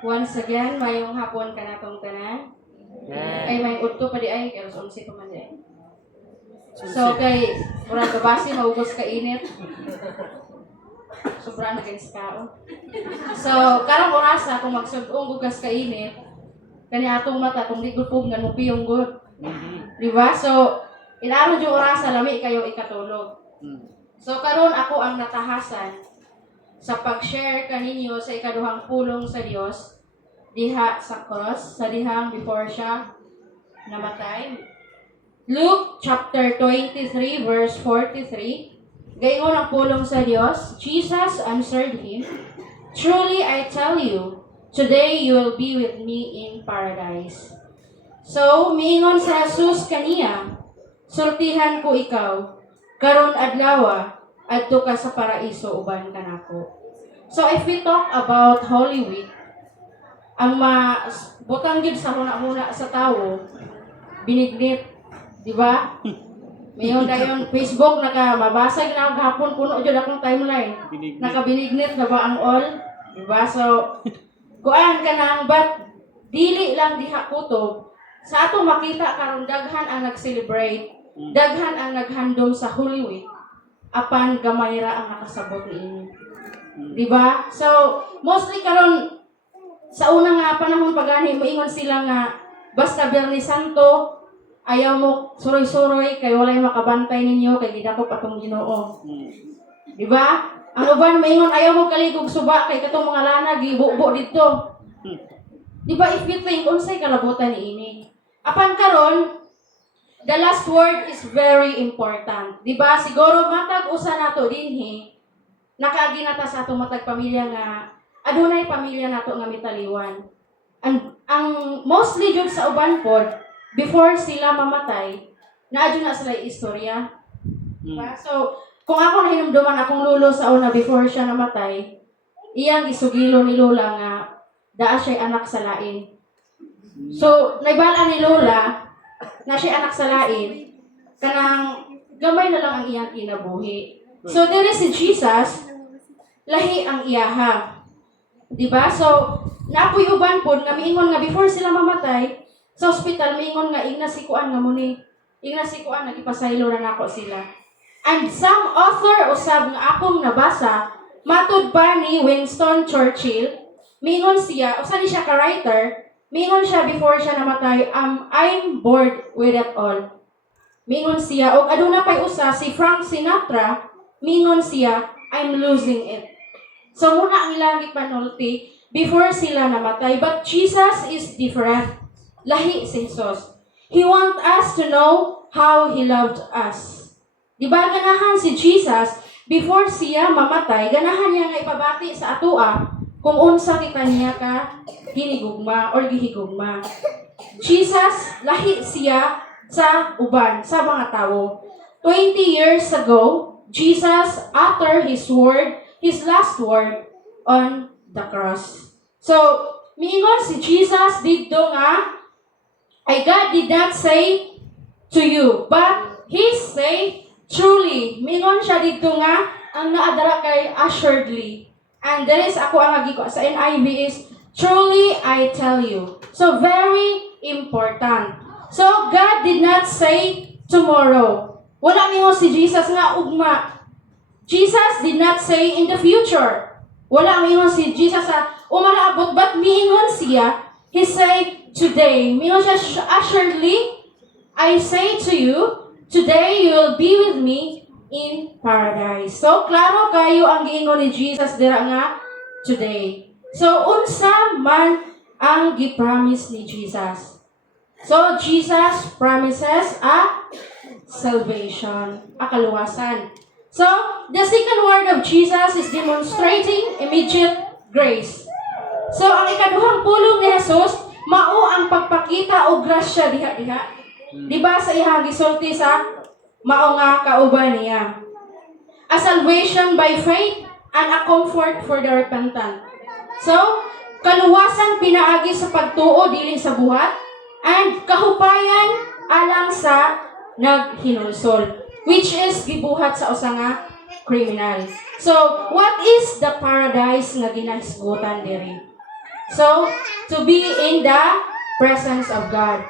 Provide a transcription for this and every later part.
Once again, mayong hapon ka na tong tanan. Ay, may udto pa di ay, kaya 11 pa man di ay. So, kay, murag kabasi, maugos ka init. Sobra na guys kao. So, karong orasa, kung magsugong gugas ka init, kani atong mata, kung di gupog, nganupi yung good. Diba? So, inaron yung orasa, lami kayo ikatulog. So, karon ako ang natahasan sa pag-share kaninyo sa ikaduhang pulong sa Dios diha sa cross, sa dihang before siya namatay. Luke chapter 23 verse 43. Gayon ang pulong sa Dios. Jesus answered him, "Truly I tell you, today you will be with me in paradise." So, miingon sa Jesus kaniya, "Sultihan ko ikaw, karon adlaw adto ka sa paraiso uban kanako." So if we talk about Holy Week, ang butang gid sa huna-huna sa tawo, binignit, di ba? Mayon dayon Facebook mabasa na gahapon puno jud akong timeline. Nakabinignit na ba ang all? Di ba? So kuan kanang but dili lang diha kutob. Sa ato makita karon daghan ang nag-celebrate, daghan ang naghandom sa Holy Week. Apan gamay ra ang nakasabot niini. Diba? So, mostly karon sa unang panahon pagani moingon sila nga basta Biyernes Santo ayaw mo suroy-suroy kay walay makabantay ninyo kay gidakop atong Ginoo. Diba? Ang uban moingon ayaw mo kaligog suba kay katong mga lana gibubo didto. Diba if you think unsay kalabutan niini? Apan karon the last word is very important. Diba? Siguro matag usa nato dinhi nakaagi nata sa atong matag pamilya nga adunay pamilya nato nga mitaliwan. Ang mostly jud sa uban pod before sila mamatay naadyo na sila istorya. Diba? So kung ako nahinumduman akong lulo sa una before siya namatay, iyang gisugilo ni Lola nga daa siya anak sa lain. So naibala ni Lola na siya anak sa lain, kanang gamay na lang ang iyang kinabuhi. So there is si Jesus, lahi ang iyaha. Diba? So, napoy uban po, nga miingon nga before sila mamatay, sa hospital, miingon nga ignasikuan nga muni. Ignasikuan, nagipasaylo na nako sila. And some author usab nga akong nabasa, matud pa ni Winston Churchill, miingon siya, usa ni siya ka-writer, miingon siya before siya namatay, I'm bored with it all. Miingon siya, og aduna pay usa si Frank Sinatra, miingon siya, I'm losing it. So muna ang ilang ipanulti before sila namatay. But Jesus is different. Lahi si Jesus. He want us to know how He loved us. Diba ganahan si Jesus before siya mamatay, ganahan niya nga ipabati sa atua kung unsa kita niya ka hinigugma or gihigugma. Jesus, lahi siya sa uban, sa mga tao. 20 years ago, Jesus uttered His last word on the cross. So, miingon si Jesus dito nga, God did not say to you, but He say, truly. Miingon siya dito nga, ang naadara kay assuredly. And there is ako ang agiko sa NIV is, truly I tell you. So, very important. So, God did not say tomorrow. Wala miingon si Jesus nga ugma. Jesus did not say in the future. Wala miingon si Jesus sa umalaabot, but miingon siya, He say today. Miingon siya, assuredly, I say to you, today you will be with me in paradise. So, klaro kayo ang giingon ni Jesus dira nga, today. So, unsa man ang gipromise ni Jesus. So, Jesus promises a salvation, a kaluwasan. So, the second word of Jesus is demonstrating immediate grace. So, ang ikaduhang pulong ni Jesus, mao ang pagpakita o grasya diha-diha. Diba sa ihang gisulti sa mao nga kauban niya. A salvation by faith and a comfort for the repentant. So, kaluwasan pinaagi sa pagtuo dili sa buhat and kahupayan alang sa naghinulsol, which is gibuhat sa usa nga criminal. So, what is the paradise nga ginahisgutan diri? So, to be in the presence of God.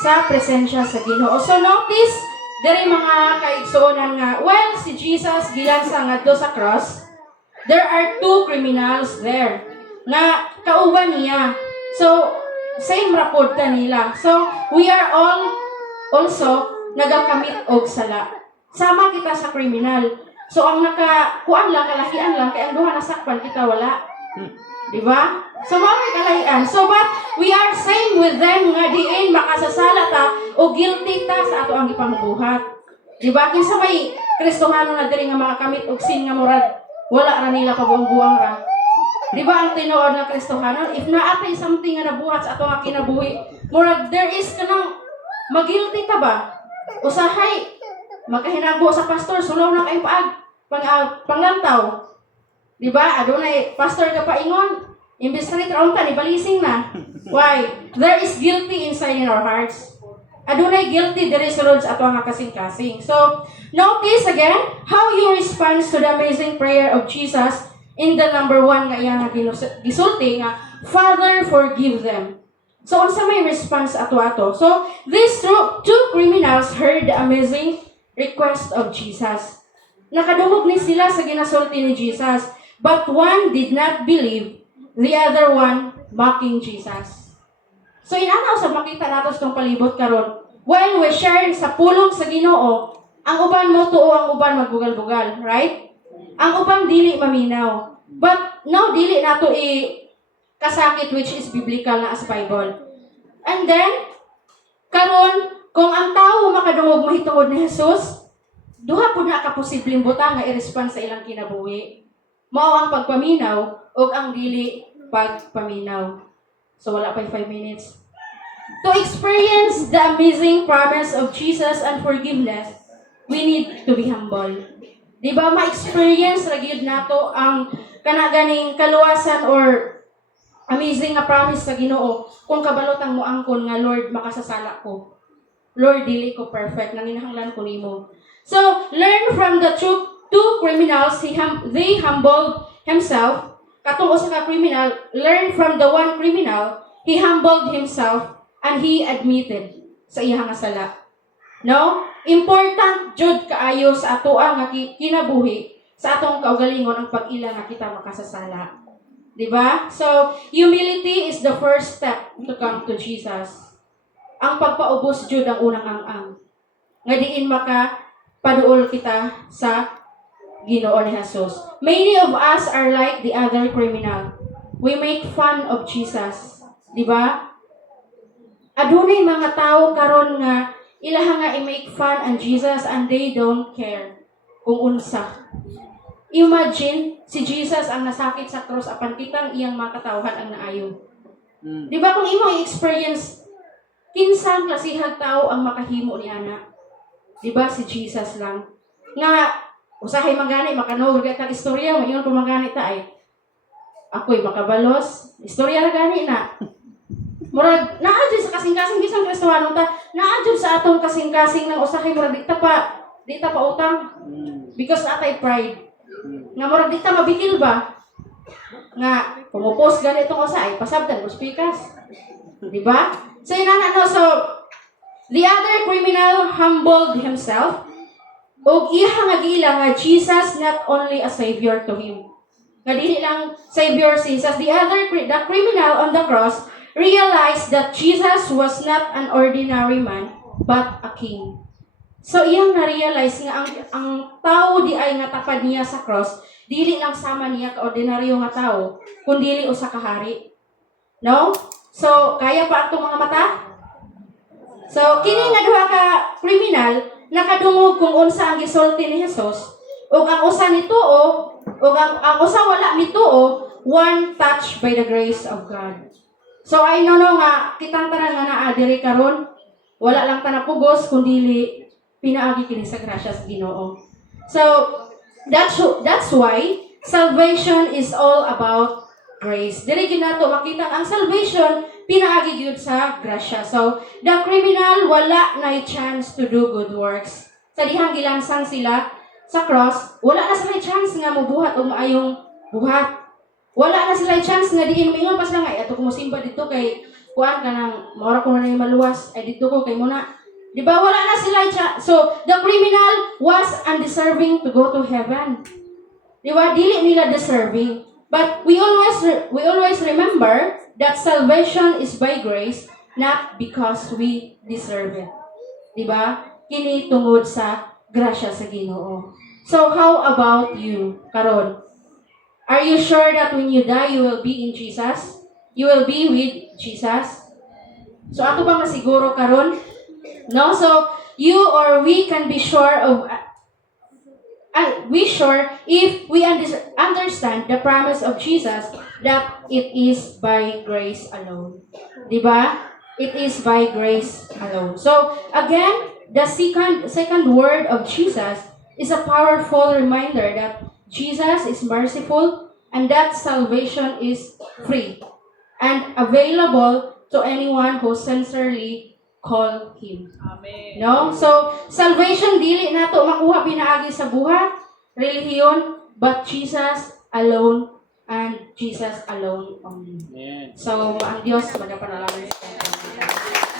Sa presensya sa Ginoo. So, notice, diri mga kaigsuonan nga, while si Jesus gilansa ngadto sa cross, there are two criminals there nga kauban niya. So, same rapod kanila. So, we are all also nagakamit og sala. Sama kita sa kriminal. So, ang kuan lang, kalahian lang, kaya ang duha nasakpan kita, wala. Diba? So, mga kalahian. So, but we are same with them nga diin makasasala ta o guilty ta sa ato ang ipangbuhat. Diba? Kinsa may Kristohano na diri nga makakamit og sin nga murag wala ra nila pabuang-buang ra. Diba ang tinuod na Kristohano? If naatay something nga nabuhat sa ato nga kinabuhi, murag there is kanang magilty ta ba? Usahay makahinagbo sa pastor, sulaw na kay panglantaw. Diba? Adunay pastor ka paingon. Imbes na traunta ni balising na. Why? There is guilty inside in our hearts. Adunay guilty diri sulod sa ato nga kasing-kasing. So, notice again how you respond to the amazing prayer of Jesus in the number 1 nga iya nga gisulti nga, Father, forgive them. So, unsa may response ato-ato? So, these two criminals heard the amazing request of Jesus. Nakadungog ni sila sa ginasulti ni Jesus, but one did not believe, the other one mocking Jesus. So, inanaw sa makita nato sa palibot karon. While we share sa pulong sa Ginoo, ang uban mo tuo, ang uban magbugal-bugal, right? Ang uban dili maminaw. But now dili nato kasakit, which is biblical na as Bible. And then karon kung ang tao makadungog mahitungod ni Jesus, duha pud na ka posibleng butang nga i-respond sa ilang kinabuhi. Mao ang pagpaminaw ug ang dili pagpaminaw. So wala pa 5 minutes. To experience the amazing promise of Jesus and forgiveness, we need to be humble. Di ba ma-experience ra gyud nato ang kanaganing kaluwasan or amazing nga promise sa Ginoo kung kabalotang mo angkon nga, Lord, makasasala ko. Lord, dili ko perfect, nanginahanglan ko nimo. So, learn from the two criminals, they humbled himself. Katong usa ka criminal, learn from the one criminal, he humbled himself and he admitted sa iyang nga sala. No? Important jud kaayo sa ato ang kinabuhi, sa atong kaugalingon ang pag-ila nga kita makasasala. Diba? So, humility is the first step to come to Jesus. Ang pagpaubos jud ang unang ang-ang. Nga diin paduol kita sa Ginoo ni Jesus. Many of us are like the other criminal. We make fun of Jesus. Diba? Adunay mga tao karon nga ilaha nga i-make fun and Jesus and they don't care kung unsa. Imagine si Jesus ang nasakit sa cross apan kitang iyang mga katawhan ang naayo. Di ba kung imo experience kinsang klasihang tao ang makahimo ni ana? Di ba si Jesus lang? Nga usahay magani makanood ka istorya mo ingon pumagani ta ay ako'y makabalos. Istorya ra gani na. Murag naa jud sa kasing-kasing bisang Kristohano ta, naa jud sa atong kasing-kasing ng usahay murag di ta pa utang because atay pride. Nga murag di ta mabitil ba? Nga pumupos gani itong usa ay pasabtan muspikas. Di ba? So so the other criminal humbled himself ug iya nga giila nga Jesus not only a savior to him. Nga dili lang savior si Jesus, the criminal on the cross realized that Jesus was not an ordinary man, but a king. So, iyang na-realize nga ang tao di ay nga tapad niya sa cross, dili lang sama niya ka-ordinaryo nga tao, kundi usa ka hari. No? So, kaya pa atong mga mata? So, kini nga duha ka kriminal, nakadungog kung unsa ang gisulti ni Jesus, ug ang usa nituo, ug ang usa wala nituo, one touched by the grace of God. So, I know nga, kitang tanan nga naa diri karon, wala lang ta napugos, kundi pinaagi kini sa grasya sa Ginoo. So, that's why salvation is all about grace. Dili gyud nato makita ang salvation pinaagi gyud sa grasya. So, the criminal wala na chance to do good works. Sa dihang gilansang sila sa cross, wala na sa chance nga mobuhat og maayong buhat. Wala na sila chance nga diin mingon pa sila nga ato ko mosimba dito kay kuan ka nang maura ko na yung maluwas ay dito ko kay muna. Di ba wala na sila chance. So the criminal was undeserving to go to heaven. Di ba dili nila deserving. But we always remember that salvation is by grace, not because we deserve it. Di ba? Kini tungod sa grasya sa Ginoo. So how about you karon? Are you sure that when you die you will be in Jesus? You will be with Jesus? So ato bang masiguro karon? No, so you or we can be sure of if we understand the promise of Jesus that it is by grace alone. Diba? It is by grace alone. So again, the second word of Jesus is a powerful reminder that Jesus is merciful and that salvation is free and available to anyone who sincerely call Him. Amen. No? So, salvation dili nato makuha pinaagi sa buhat, relihiyon, but Jesus alone and Jesus alone only. Amen. So, ang Diyos magapanalangin sa atin.